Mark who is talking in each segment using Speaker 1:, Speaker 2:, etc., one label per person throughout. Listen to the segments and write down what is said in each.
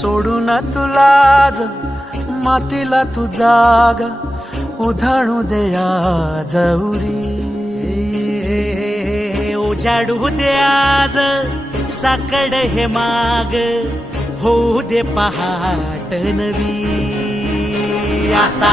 Speaker 1: सोडू ना तुलाज मातीला तू जाग उधाणू द्या जौरी
Speaker 2: उजाडू दे आज साकड हे माग होऊ दे पहाट नवी. आता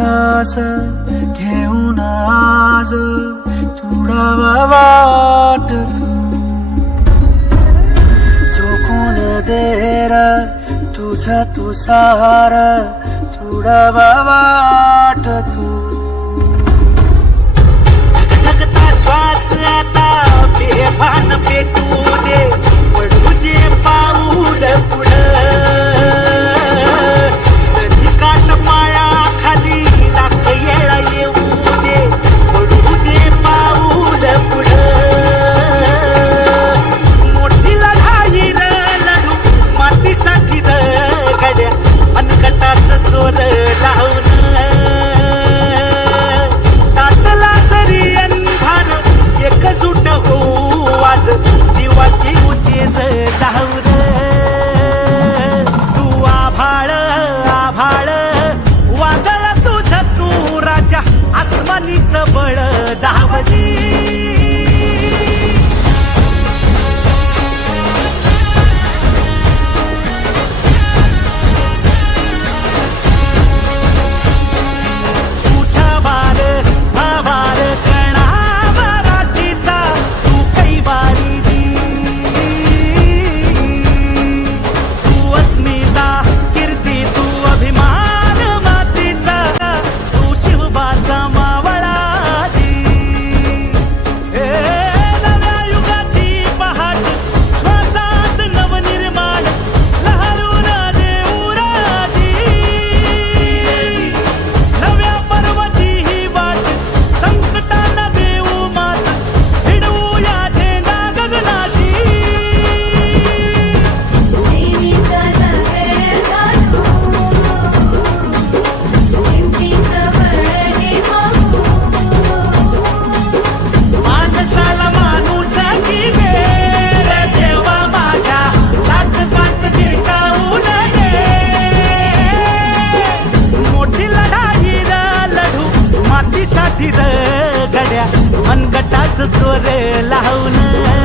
Speaker 1: ध्यास घेऊन आज तुडावा वाट तू. चोखून देर तुझ तुसार तुडावा वाट तू.
Speaker 2: श्वास आता बेभान पेट गाठी गड्या. मनगटाच चोर लावून